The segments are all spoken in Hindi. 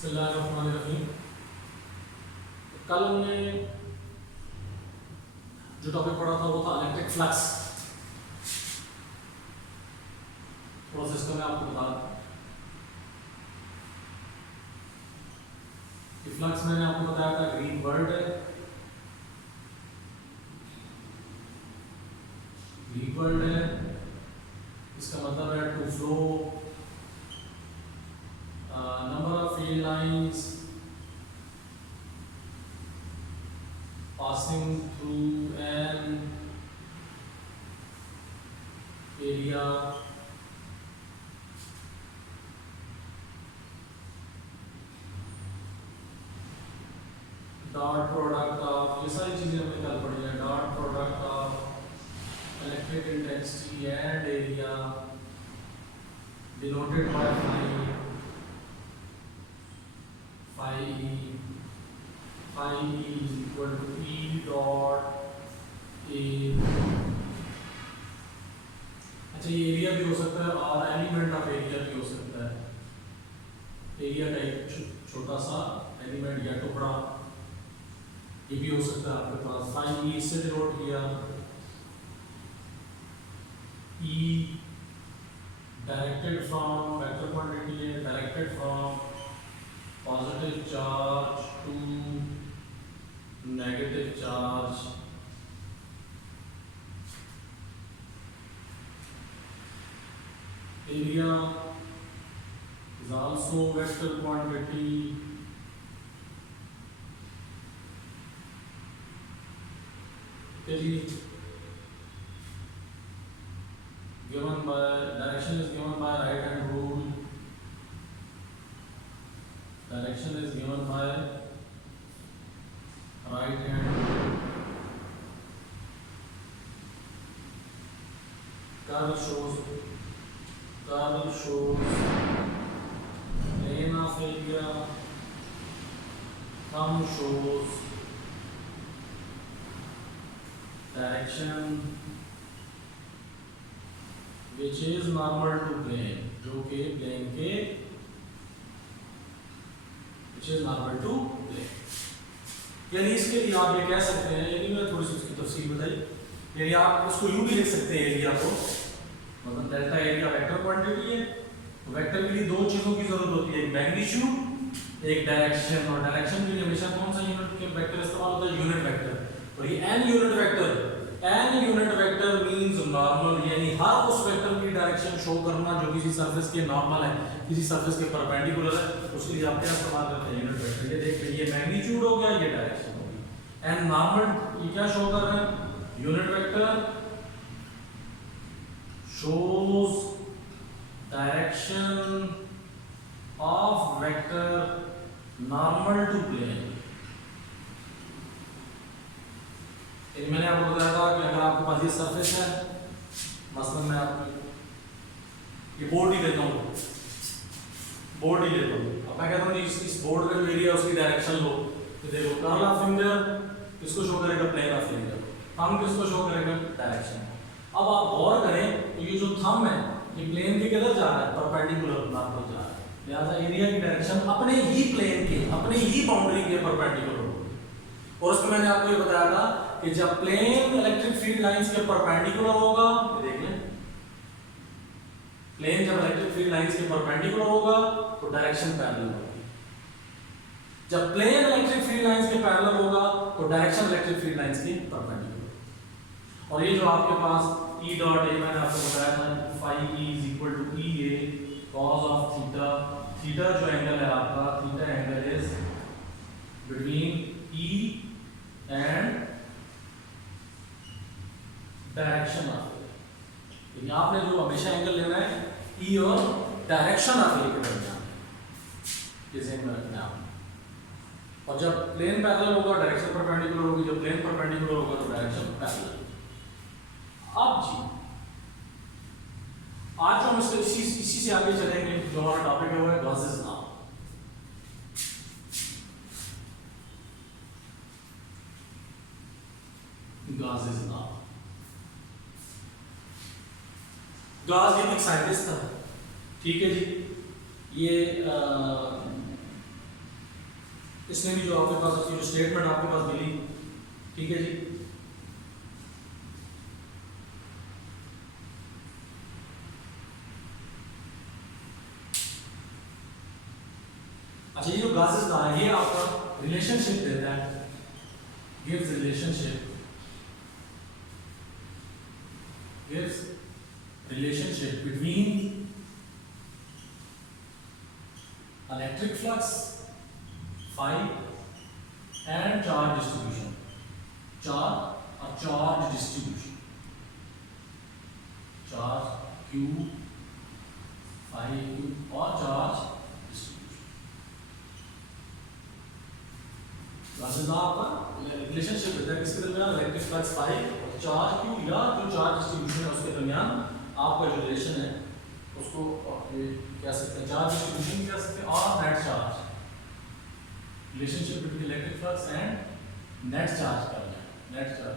बिस्मिल्लाहिर्रहमानिर्रहीम। कल हमने जो टॉपिक पढ़ा था वो था इलेक्ट्रिक फ्लक्स। प्रोसेस को मैं आपको बता दूं कि फ्लक्स मैंने आपको बताया था ग्रीन वर्ड है। ग्रीन वर्ड है, इसका मतलब है to flow number of field lines passing through an area dot product of, ये सारी चीजें हमने कल पढ़ी है। Dot product of electric intensity and area denoted by phi e is equal to E dot A। अच्छा, ये एरिया भी हो सकता है और एलिमेंट ऑफ एरिया भी हो सकता है। एरिया का एक छोटा सा एलिमेंट या टुकड़ा ये भी हो सकता है आपके पास। phi e इससे डिनोट किया। E directed from vector quantity है, directed from positive charge to negative charge। area is also vector quantity given by direction is given by right hand rule। Direction is given by right hand। Curve shows plane of area। Thumb shows direction which is normal to plane, जो कि plane के नॉर्मल टू प्लेन। यानी इसके लिए आप ये कह सकते हैं, यानी मैं थोड़ी सी उसकी तफसील बताई, यानी आप उसको यूं भी लिख सकते हैं एरिया को, मतलब डेल्टा एरिया वेक्टर क्वांटिटी है। तो वेक्टर के लिए दो चीजों की जरूरत होती है, एक मैग्नीट्यूड, एक डायरेक्शन। और डायरेक्शन के लिए हमेशा कौन सा यूनिट के वेक्टर इस्तेमाल होता है? Unit vector. और ये N unit vector means normal, यानी हर उस वेक्टर की डायरेक्शन शो करना जो किसी सरफेस के नॉर्मल है, किसी सरफेस के परपेंडिकुलर है, उसके लिए आप क्या इस्तेमाल करते हैं? Unit vector. ये देख लीजिए, मैग्नीट्यूड हो गया, ये डायरेक्शन हो गई। एंड नॉर्मल ये क्या शो कर रहे हैं? Unit vector shows direction of vector normal to plane. मैंने आपको बताया था कि अगर आपके पास ये सरफेस है, मसलन मैं आपको ये बोर्ड ही लेता हूँ, बोर्ड ही लेता हूँ। अब मैं कहता हूँ इस बोर्ड का जो एरिया उसकी डायरेक्शन लो, तो देखो कर्ल ऑफ फिंगर किसको शो करेगा? Plane of finger. थंब किसको शो करेगा? डायरेक्शन। अब आप गौर करें तो ये जो थंब है ये प्लेन के किधर जा रहा है? परपेंडिकुलर नॉर्मल जा रहा है। लिहाजा एरिया की डायरेक्शन अपने ही प्लेन के, अपने ही बाउंड्री के परपेंडिकुलर होगी। और उसमें मैंने आपको ये बताया था कि जब प्लेन इलेक्ट्रिक फील्ड लाइंस के परपेंडिकुलर होगा, ये देख लें, प्लेन जब इलेक्ट्रिक फील्ड लाइंस के परपेंडिकुलर होगा तो डायरेक्शन पैरेलल होगी। जब प्लेन इलेक्ट्रिक फील्ड लाइंस के पैरेलल होगा तो डायरेक्शन इलेक्ट्रिक फील्ड लाइंस के परपेंडिकुलर। और ये जो आपके पास E डॉट ए मैंने आपको बताया था, phi e is equal to EA cos of theta। Theta जो एंगल है आपका, theta angle is between E and direction of A. लेकिन आपने जो हमेशा एंगल लेना है E और डायरेक्शन ऑफ ए के दरमियान, ये ध्यान में रखना है आपने। और जब प्लेन पैरेलल होगा डायरेक्शन परपेंडिकुलर होगी, जब प्लेन परपेंडिकुलर होगा तो डायरेक्शन पैरेलल। अब जी आज जो हम इसी से आगे चलेंगे, जो हमारा टॉपिक है वो है Gauss's law. Gauss's law. Gauss ये एक साइंटिस्ट था, ठीक है जी। ये इसमें भी जो आपके पास जो स्टेटमेंट आपके पास मिली, ठीक है जी। अच्छा, ये जो गासेस का है ये आपका रिलेशनशिप देता है, gives relationship between electric flux phi and charge distribution, charge distribution, charge q phi q और charge distribution। गासेस का आपका रिलेशनशिप होता है किसके दरमियान, इलेक्ट्रिक फ्लक्स phi और चार्ज q या जो चार्ज डिस्ट्रीब्यूशन है उसके दरमियान आपका जो रिलेशन है उसको क्या सकते हैं, चार्ज डिस्ट्रीब्यूशन कह सकते हैं, और net charge, relationship between electric flux and net charge का है, नेट चार्ज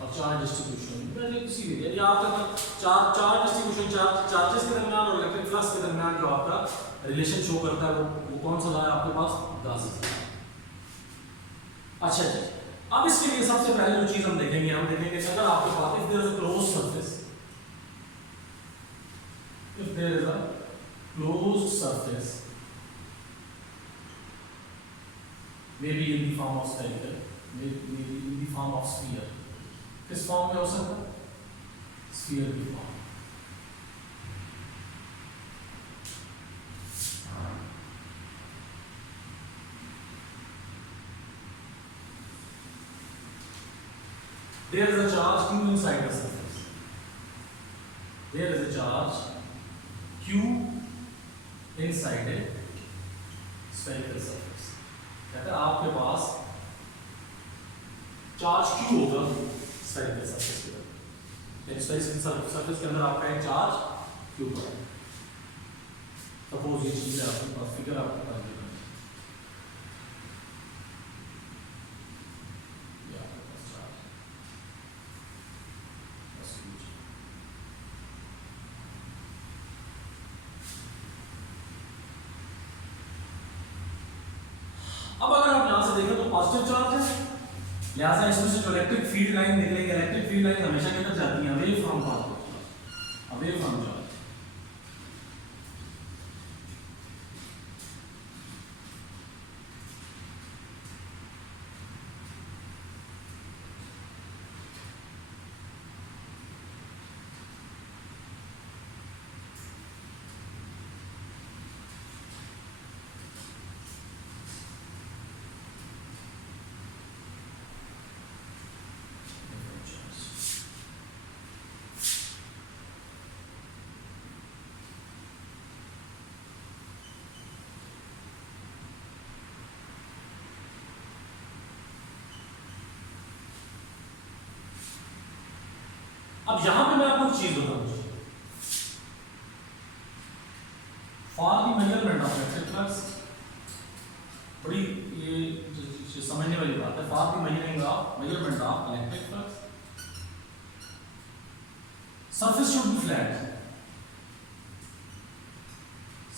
और चार्ज डिस्ट्रीब्यूशन सीधे, यदि आपका चार्ज डिस्ट्रीब्यूशन चार्जेस के दरमियान और इलेक्ट्रिक फ्लक्स के दरमियान जो आपका रिलेशन शो करता है वो कौन सा है आपके पास, गासेस। अच्छा जी, अब इसके लिए सबसे पहले जो चीज हम देखेंगे कि अगर आपके पास if there is a closed surface, if there is a closed surface, maybe in the form of spherical, maybe in the form of sphere, किस फॉर्म में हो सकता है, स्फीयर की form. There is a charge q inside the surface. There is a charge q inside a spherical surface. कहते हैं आपके पास चार्ज q होगा spherical surface के अंदर, spherical surface के अंदर आपका एक चार्ज q पर है। सपोज ये चीज है आपके पास, फिगर आपके पास अब अगर आप यहां से देखें तो पॉजिटिव चार्ज है, लिहाजा इसमें से जो इलेक्ट्रिक फील्ड लाइन निकलेगी, इलेक्ट्रिक फील्ड लाइन हमेशा किधर जाती है, away from charge, away from charge. अब यहां पे मैं आपको एक चीज बताऊं, for the measurement of electric flux, बड़ी ये समझने वाली बात है, for the measurement of electric flux surface should be flat,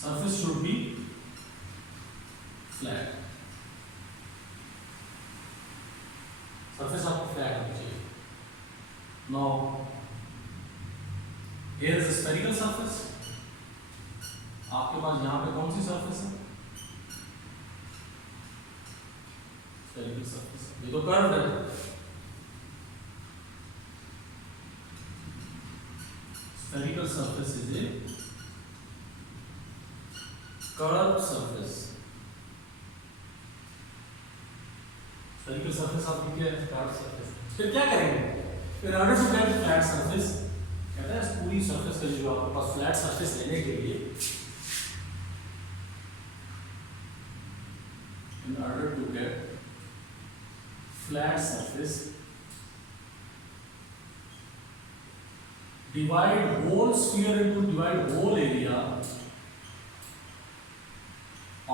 surface should be flat, surface आपको flat होनी चाहिए। now here is a spherical surface, आपके पास यहां पे कौन सी surface है, spherical surface, ये तो curved है, spherical surface is a curved surface, spherical surface आपकी क्या है, curved surface। फिर क्या करेंगे, in order to get flat surface, कहते हैं इस पूरी surface का जो आपके पास flat surface लेने के लिए, in order to get flat surface, divide whole sphere divide whole area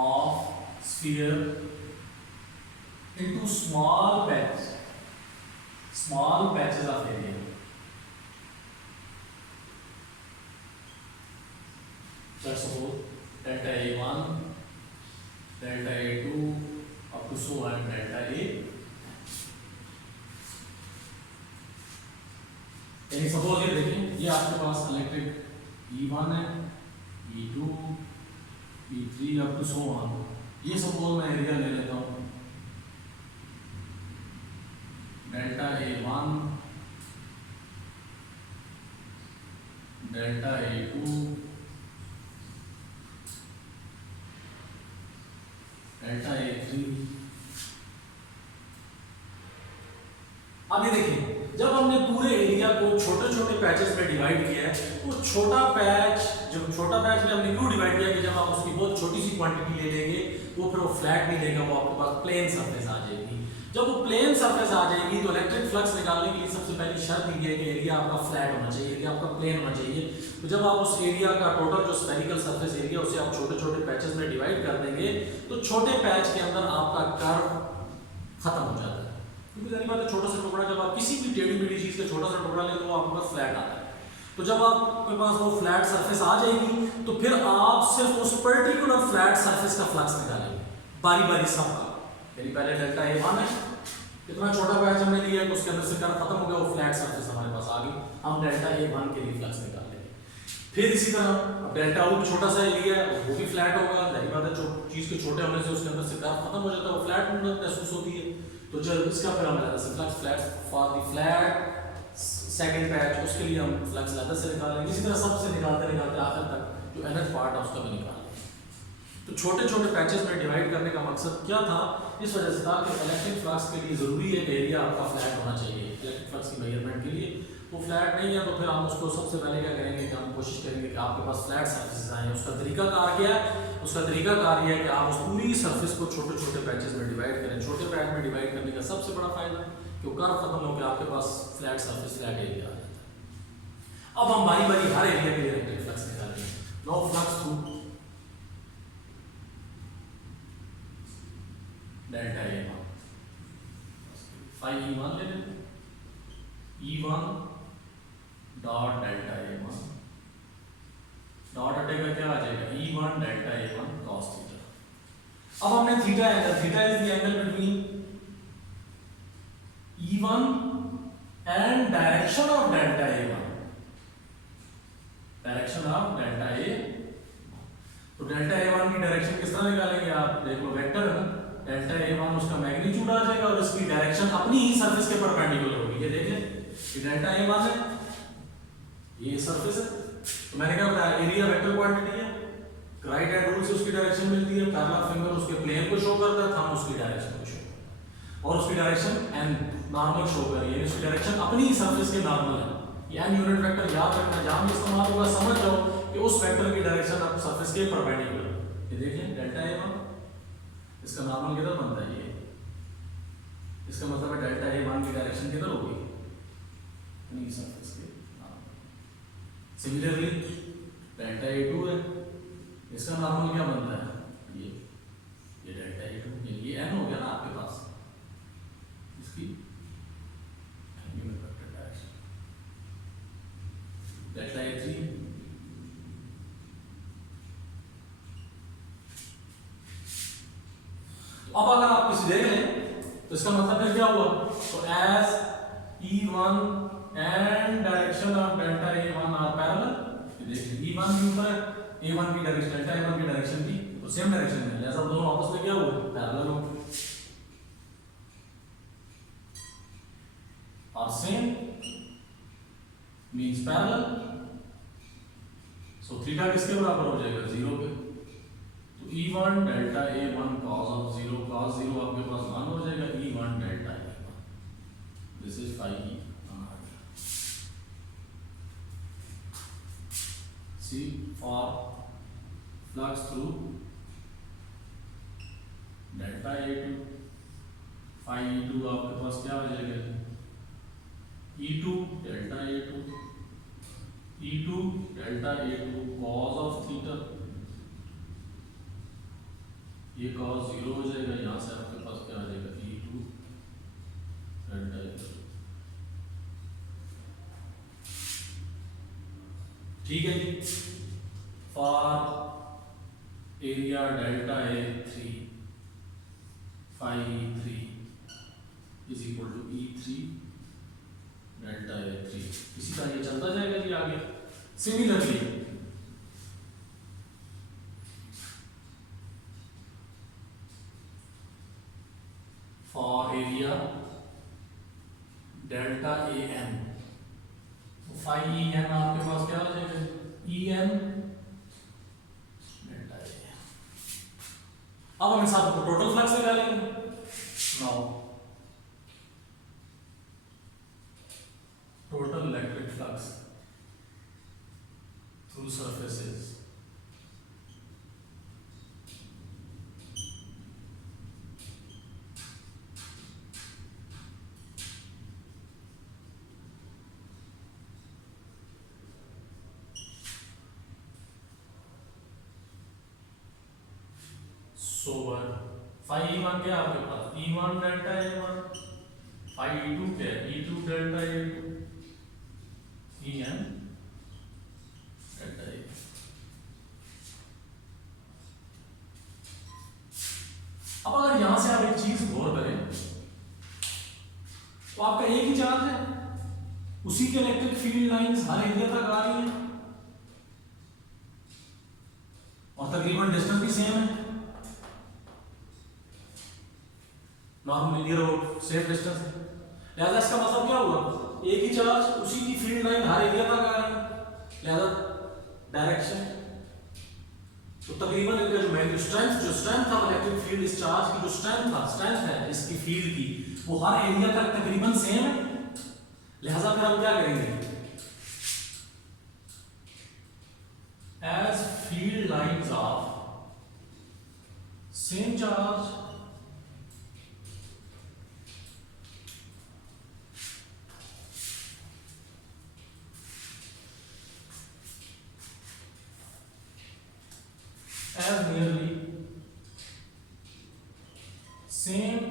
of sphere into small patches of area. That's all. Delta A1, delta A2 up to so on delta A। Suppose ये देखिए, ये आपके पास इलेक्ट्रिक E1 है, E2, E3 up to so on. ये सपोज मैं एरिया ले लेता हूँ delta A1, delta A2, delta A3। अब ये देखिए, जब हमने पूरे एरिया को छोटे छोटे पैचेस में डिवाइड किया है, तो छोटा पैच, जब छोटा पैच में हमने क्यों डिवाइड किया कि जब आप उसकी बहुत छोटी सी क्वांटिटी ले लेंगे तो फिर वो फ्लैट नहीं लेगा, वो आपके पास प्लेन सरफेस आ जाएगी। जब वो प्लेन सरफेस आ जाएगी तो इलेक्ट्रिक फ्लक्स निकालने के लिए सबसे पहली शर्त ये है कि एरिया आपका फ्लैट होना चाहिए, एरिया आपका प्लेन होना चाहिए। तो जब आप उस एरिया का टोटल जो स्फेरिकल सरफेस एरिया उसे आप छोटे छोटे पैचेस में डिवाइड कर देंगे, तो छोटे पैच के अंदर आपका कर्व खत्म हो जाता है। क्योंकि जानी बात है, छोटा सा टुकड़ा, जब आप किसी भी टेढ़ी मेढ़ी चीज का छोटा सा टुकड़ा लें तो वो आपके पास फ्लैट आता है। तो जब आपके पास वो फ्लैट सरफेस आ जाएगी तो फिर आप सिर्फ उस पर्टिकुलर फ्लैट सरफेस का फ्लक्स निकालेंगे बारी बारी सबका। यानी पहले डेल्टा A1 है, इतना छोटा पैच हमने लिया है, उसके अंदर से कर्व खत्म हो गया, वो फ्लैट सरफेस हमारे पास आ गई, हम डेल्टा A1 के लिए फ्लक्स निकाल लेंगे। फिर इसी तरह अब डेल्टा O छोटा सा एरिया है, वो भी फ्लैट होगा, जाहिर बात है, जो चीज के छोटे होने से उसके अंदर से कर्व खत्म हो जाता है, वो फ्लैट महसूस होती है। तो जब इसका फिर हम flux flat for the flat second patch, उसके लिए हम फ्लक्स लेदर से निकालेंगे। इसी तरह सबसे निकालते निकालते आखिर तक जो एनथ पार्ट है उसका भी निकालेंगे। तो छोटे छोटे पैचेस में डिवाइड करने का मकसद क्या था? इस वजह से था कि इलेक्ट्रिक फ्लक्स के लिए जरूरी है कि एरिया आपका फ्लैट होना चाहिए इलेक्ट्रिक फ्लक्स की मेजरमेंट के लिए। वो फ्लैट नहीं है तो फिर हम उसको सबसे पहले क्या करेंगे कि हम कोशिश करेंगे कि आपके पास फ्लैट सरफेस आए। उसका तरीका कार क्या है? उसका तरीका कार ये है कि आप उस पूरी सरफेस को छोटे छोटे पैचेस में डिवाइड करें। छोटे पैच में डिवाइड करने का सबसे बड़ा फायदा कि वो कर्व खत्म होकर आपके पास फ्लैट सरफेस, फ्लैट एरिया आ जाता है। अब हम बारी बारी हर एरिया के लिए इलेक्ट्रिक फ्लक्स निकालेंगे। No flux through delta A1, phi E1 ले लेते हैं, E1 dot delta A1 dot हटेगा, क्या आ जाएगा? E1 डेल्टा A1 cos थीटा। अब हमने theta angle, theta is the angle between E1 and direction of delta A1, direction of delta A। तो डेल्टा A1 की डायरेक्शन किस तरह निकालेंगे? आप देख लो, वेक्टर है ना, डेल्टा A1 उसका मैग्नीट्यूड आ जाएगा और इसकी डायरेक्शन अपनी ही सरफेस के परपेंडिकुलर होगी। ये देख लें, ये डेल्टा A1 है, ये सरफेस है। तो मैंने क्या बताया, एरिया वेक्टर क्वांटिटी है, राइट हैंड रूल से उसकी डायरेक्शन मिलती है, पैरेलल फिंगर उसके प्लेन को शो करता है, थंब उसकी डायरेक्शन को शो करता है, और उसकी डायरेक्शन एंड नॉर्मल शो कर रही है, उसकी डायरेक्शन अपनी ही सरफेस के नॉर्मल है। यानी यूनिट वेक्टर याद रखना, जहां भी इस्तेमाल होगा समझ जाओ कि उस वेक्टर की डायरेक्शन अब सरफेस के परपेंडिकुलर है। ये देख लें, डेल्टा A1 इसका नॉर्मल किधर बनता है? ये, इसका मतलब है डेल्टा A1 की डायरेक्शन किधर होगी? अपनी सरफेस के नॉर्मल। सिमिलरली डेल्टा A2 है, इसका नॉर्मल क्या बनता है? ये डेल्टा A2, ये n हो गया ना आपके पास, इसकी unit vector direction. Delta A3 अब अगर आप किसी देख लें तो इसका मतलब फिर क्या हुआ? तो as E1 and direction of delta A1 are parallel, देखिए E1 के ऊपर A1 की डायरेक्शन, डेल्टा A1 की डायरेक्शन की तो सेम डायरेक्शन में, लिहाजा दोनों आपस में क्या हुए? पैरेलल हो गए। और same means parallel, so theta किसके बराबर हो जाएगा? 0 पे। तो E1 डेल्टा A1 cos of 0, cos 0 आपके पास 1 हो जाएगा, E1 डेल्टा A1, this is phi E1। See for flux through delta A2, phi E2 आपके पास क्या हो जाएगा? E2 delta A2, E2 delta A2 cos of theta, ये cos 0 हो जाएगा, यहाँ से आपके पास क्या आ जाएगा? E2 delta A2। ठीक है जी, for area delta A 3 phi E3 is equal to E3 delta A3। इसी तरह ये चलता जाएगा जी आगे। Similarly for area delta AM, तो फाई EN आपके पास क्या आ जाएगा, EN डेल्टा AM। अब हम इस आपको टोटल फ्लक्स निकालेंगे। Now total electric flux through surfaces so our phi E1 क्या है आपके पास, E1 डेल्टा A1, फाई E2 क्या है, E2 delta A2, EN delta A। अब अगर यहां से आप एक चीज गौर करें तो आपका एक ही चार्ज है, उसी के इलेक्ट्रिक फील्ड लाइंस हर एरिया तक आ रही हैं और तकरीबन डिस्टेंस भी सेम है, नॉर्मल लिनियर और सेफ डिस्टेंस है। लिहाजा इसका मतलब क्या हुआ, एक ही चार्ज उसी की फील्ड लाइन हर एरिया तक आ रही है, लिहाजा डायरेक्शन तो तकरीबन जो स्ट्रेंथ ऑफ इलेक्ट्रिक फील्ड इस चार्ज की जो स्ट्रेंथ है इसकी फील्ड की, वो हर एरिया तक तकरीबन सेम है। लिहाजा फिर हम क्या करेंगे, as field lines of same charge as nearly same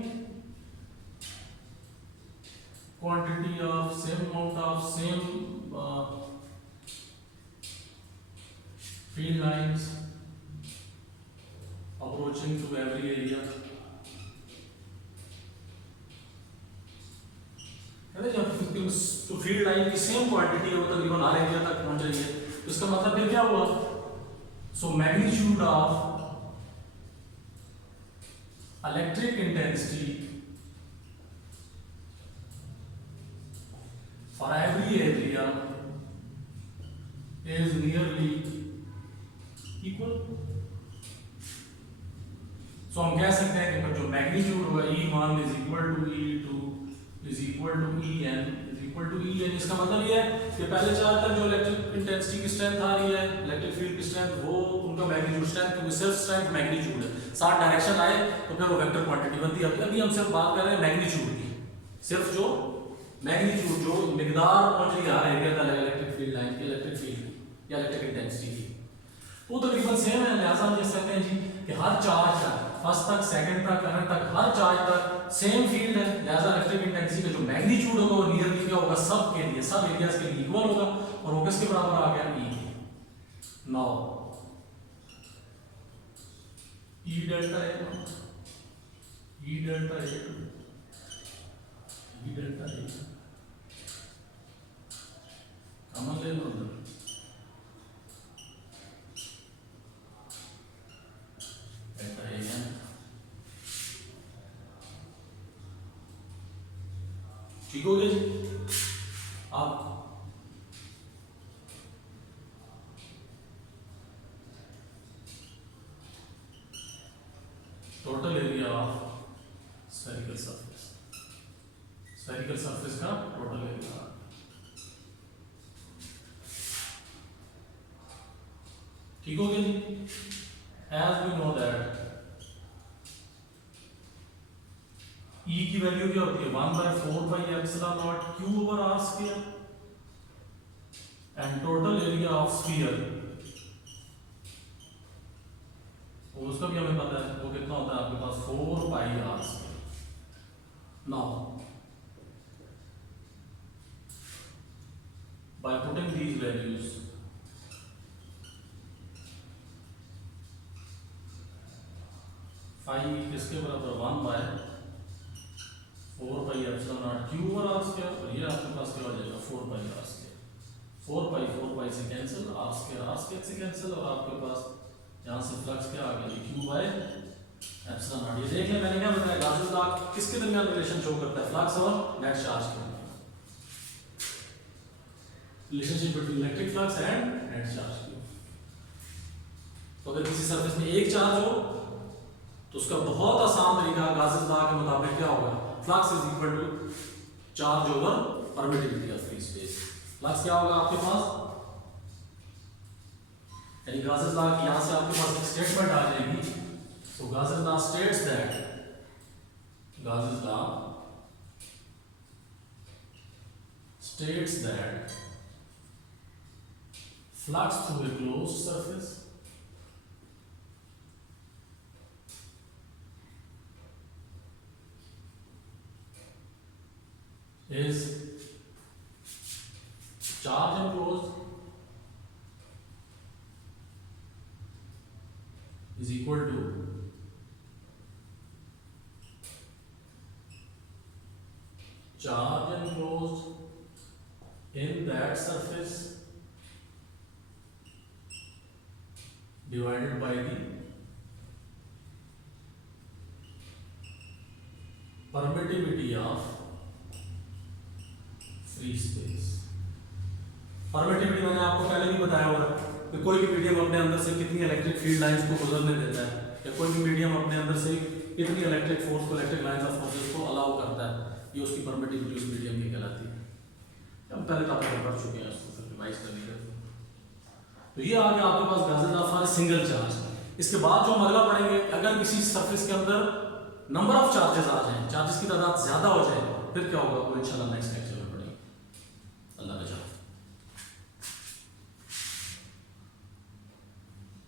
quantity of same amount of same field lines approaching to every area। तो फील्ड लाइन की सेम क्वांटिटी है वो तकरीबन हर एरिया तक पहुंच रही है, तो इसका मतलब फिर क्या हुआ, so magnitude of electric intensity for every area is nearly equal। so हम कह सकते हैं कि जो मैग्नीट्यूड होगा E1 is equal to E2 is equal to EN is equal to EN। इसका मतलब ये है कि पहले चार्ज तक जो इलेक्ट्रिक इंटेंसिटी की स्ट्रेंथ आ रही है, इलेक्ट्रिक फील्ड की स्ट्रेंथ, वो उनका मैग्नीट्यूड स्ट्रेंथ, क्योंकि सिर्फ स्ट्रेंथ मैग्नीट्यूड है, साथ डायरेक्शन आए तो फिर वो वेक्टर क्वांटिटी बनती है। अभी हम सिर्फ बात कर रहे हैं मैग्नीट्यूड की, सिर्फ जो मैग्नीट्यूड जो मिकदार पहुंच रही है हर एरिया तक इलेक्ट्रिक फील्ड लाइन की, इलेक्ट्रिक फील्ड या इलेक्ट्रिक इंटेंसिटी की, वो तकरीबन सेम है। लिहाजा हम कह सकते हैं जी कि हर चार्ज तक, फर्स्ट तक, सेकंड तक, करंट तक, हर चार्ज तक सेम फील्ड है। लिहाजा इलेक्ट्रिक इंटेंसिटी का जो मैग्नीट्यूड होगा वो नियरली क्या होगा, सब के लिए, सब एरियाज के लिए इक्वल होगा, और वो किसके बराबर आ गया, E के। Now E delta A1, E delta A2, E delta A2 common ले लो अंदर, डेल्टा AN ठीक हो गया जी। अब total area of spherical surface, spherical surface का टोटल एरिया, ठीक हो गया जी। As we know that E की वैल्यू क्या होती है, 1/4πε0 Q over R square, and total area of sphere उसका भी हमें पता है, वो कितना होता है आपके पास, 4πr square. Now by putting these values five किसके बराबर 1/4πε0 क्यू ओवर आर स्क्वायर, और ये आपके पास क्या हो जाएगा 4πr स्क्वायर। 4π से कैंसिल, आर स्क्वायर से कैंसिल, और आपके पास यहाँ से फ्लक्स क्या आ गया Q/ε0। ये देख लें मैंने क्या बताया, गाउस लॉ किसके दरमियान रिलेशन शो करता है, फ्लक्स और नेट चार्ज के relationship between electric flux and net charge की। तो अगर किसी सरफेस में एक चार्ज हो तो उसका बहुत आसान तरीका गाउस लॉ के मुताबिक क्या होगा, flux is equal to charge over permittivity of free space. Flux क्या होगा आपके पास, यानी गाउस लॉ की यहां से आपके पास एक स्टेटमेंट आ जाएगी। So Gauss's law states that flux through a closed surface is charge enclosed is equal to charge enclosed in that surface divided by the permittivity of free space। Permittivity मैंने आपको पहले भी बताया होगा कि कोई भी मीडियम अपने अंदर से कितनी इलेक्ट्रिक फील्ड लाइंस को गुजरने देता है, या कोई भी मीडियम अपने अंदर से कितनी इलेक्ट्रिक फोर्स को, इलेक्ट्रिक लाइंस ऑफ फोर्सेस को अलाउ करता है, ये उसकी परमिटिविटी उस मीडियम की कहलाती है। हम पहले टॉपिक में पढ़ चुके हैं, उसको फिर रिवाइज करने का। तो ये आ गया आपके पास Gauss law for single charge. इसके बाद जो हम अगला पढ़ेंगे, अगर किसी सरफेस के अंदर नंबर ऑफ चार्जेस आ जाएं, चार्जेस की तादाद ज्यादा हो जाए, फिर क्या होगा वो इंशाल्लाह नेक्स्ट लेक्चर